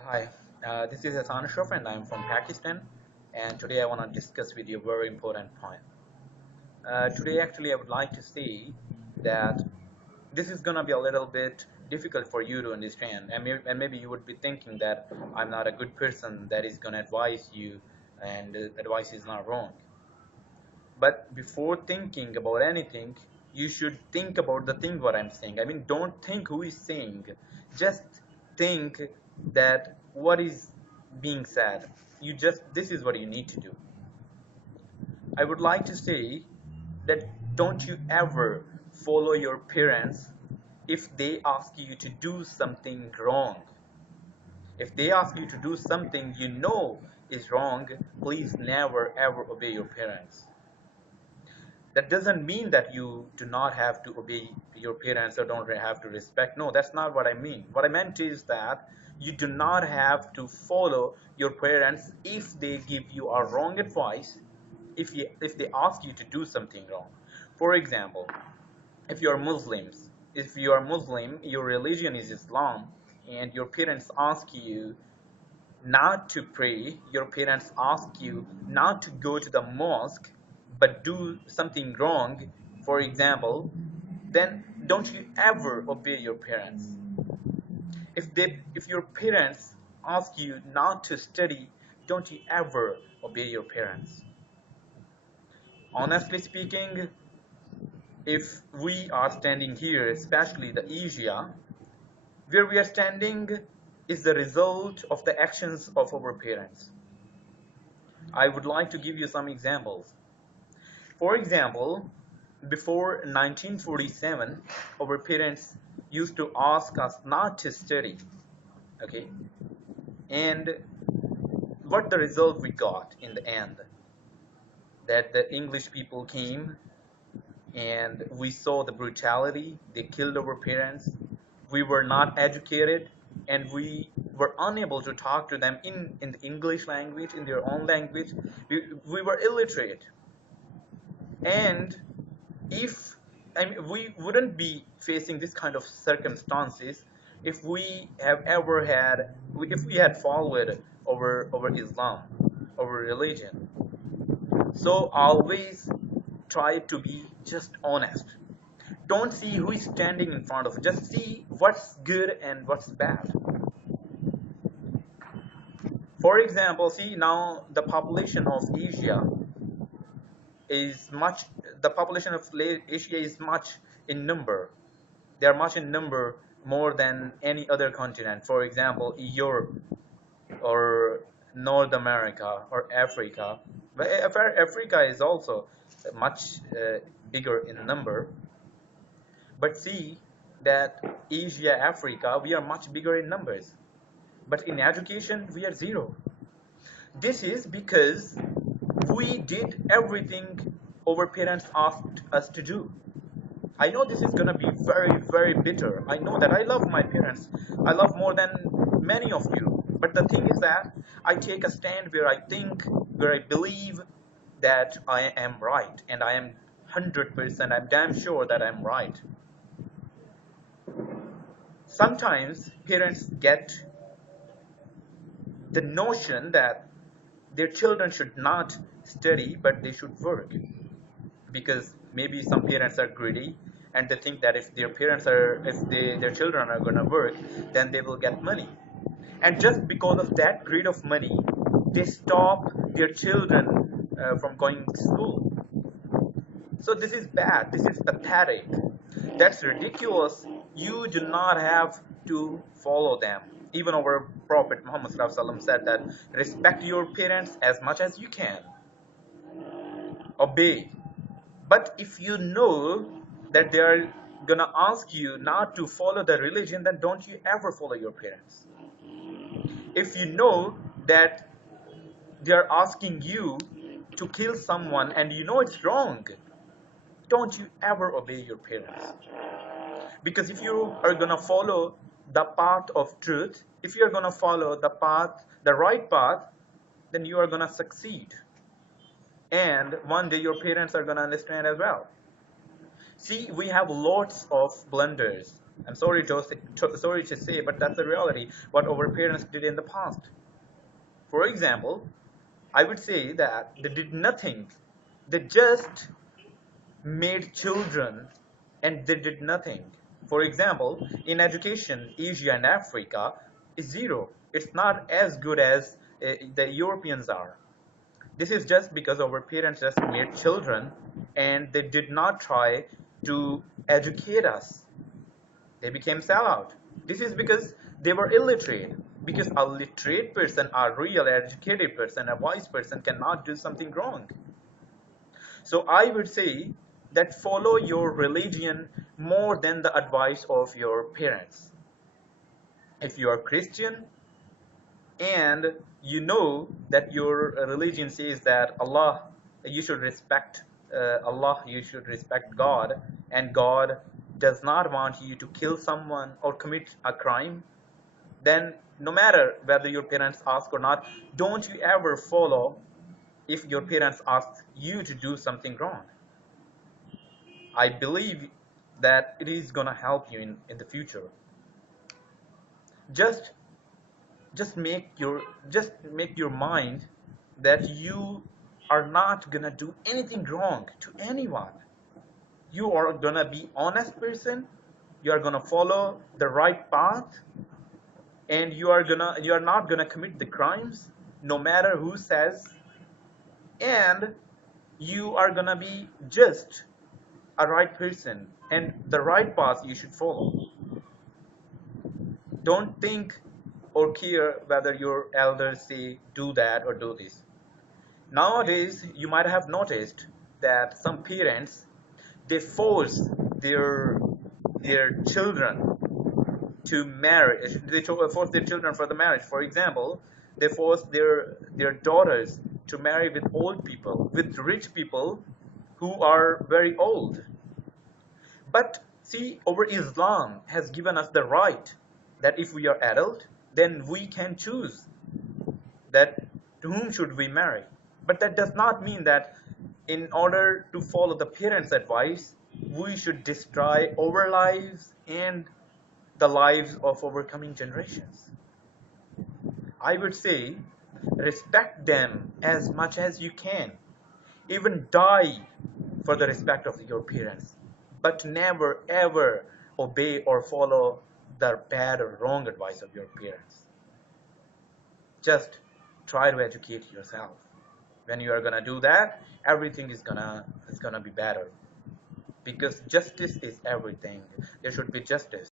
Hi, this is Ihsan-Ashraf and I'm from Pakistan, and today I want to discuss with you a very important point. Today actually I would like to say that this is going to be a little bit difficult for you to understand, and maybe you would be thinking that I'm not a good person that is going to advise you, and advice is not wrong. But before thinking about anything, you should think about the thing what I'm saying. I mean, don't think who is saying, just think that what is being said. This is what you need to do. I would like to say that don't you ever follow your parents if they ask you to do something wrong. If they ask you to do something you know is wrong, please never ever obey your parents. That doesn't mean that you do not have to obey your parents or don't have to respect. No, that's not what I mean. What I meant is that you do not have to follow your parents if they give you a wrong advice, if they ask you to do something wrong. For example, if you are Muslim, your religion is Islam, and your parents ask you not to pray, your parents ask you not to go to the mosque but do something wrong, for example, then don't you ever obey your parents. If your parents ask you not to study, don't you ever obey your parents. Honestly speaking, if we are standing here, especially the Asia, where we are standing is the result of the actions of our parents. I would like to give you some examples. For example, before 1947, our parents used to ask us not to study, okay? And what the result we got in the end? That the English people came and we saw the brutality. They killed our parents. We were not educated and we were unable to talk to them in the English language, in their own language. We were illiterate. And if we wouldn't be facing this kind of circumstances if we have ever had if we had followed over Islam, our religion. So always try to be just honest. Don't see who is standing in front of you, just see what's good and what's bad. For example, see now the population of Asia is much the population of Asia is much in number. They are much in number more than any other continent. For example, Europe or North America or Africa. But Africa is also much bigger in number. But see that Asia, Africa, we are much bigger in numbers. But in education, we are zero. This is because we did everything our parents asked us to do. I know this is gonna be very, very bitter. I know that I love my parents. I love more than many of you. But the thing is that I take a stand where I think, where I believe that I am right. And I am 100%, I'm damn sure that I'm right. Sometimes parents get the notion that their children should not study, but they should work. Because maybe some parents are greedy and they think that if their children are going to work, then they will get money, and just because of that greed of money they stop their children from going to school. So this is bad, this is pathetic, that's ridiculous. You do not have to follow them. Even our Prophet Muhammad said that respect your parents as much as you can, obey. But if you know that they are gonna ask you not to follow the religion, then don't you ever follow your parents. If you know that they are asking you to kill someone and you know it's wrong, don't you ever obey your parents. Because if you are gonna follow the path of truth, if you are gonna follow the right path, then you are gonna succeed. And one day your parents are gonna understand as well. See, we have lots of blunders. I'm sorry to say, but that's the reality. What our parents did in the past. For example, I would say that they did nothing. They just made children and they did nothing. For example, in education, Asia and Africa is zero. It's not as good as the Europeans are. This is just because our parents just made children and they did not try to educate us. They became sellout. This is because they were illiterate. Because a literate person, a real educated person, a wise person cannot do something wrong. So I would say that follow your religion more than the advice of your parents. If you are Christian and you know that your religion says that Allah, you should respect Allah, you should respect God, and God does not want you to kill someone or commit a crime, then no matter whether your parents ask or not, don't you ever follow if your parents ask you to do something wrong. I believe that it is gonna help you in the future. Just just make your just make your mind that you are not gonna do anything wrong to anyone. You are gonna be honest person, you are gonna follow the right path, and you are not gonna commit the crimes no matter who says, and you are gonna be just a right person and the right path you should follow. Don't think or care whether your elders say do that or do this. Nowadays, you might have noticed that some parents, they force their their children to marry. They force their children for the marriage. For example, they force their daughters to marry with old people, with rich people who are very old. But see, our Islam has given us the right that if we are adult, then we can choose that to whom should we marry. But that does not mean that in order to follow the parents' advice, we should destroy our lives and the lives of our coming generations. I would say respect them as much as you can. Even die for the respect of your parents. But never ever obey or follow the bad or wrong advice of your parents. Just try to educate yourself. When you are gonna do that, everything is gonna be better. Because justice is everything. There should be justice.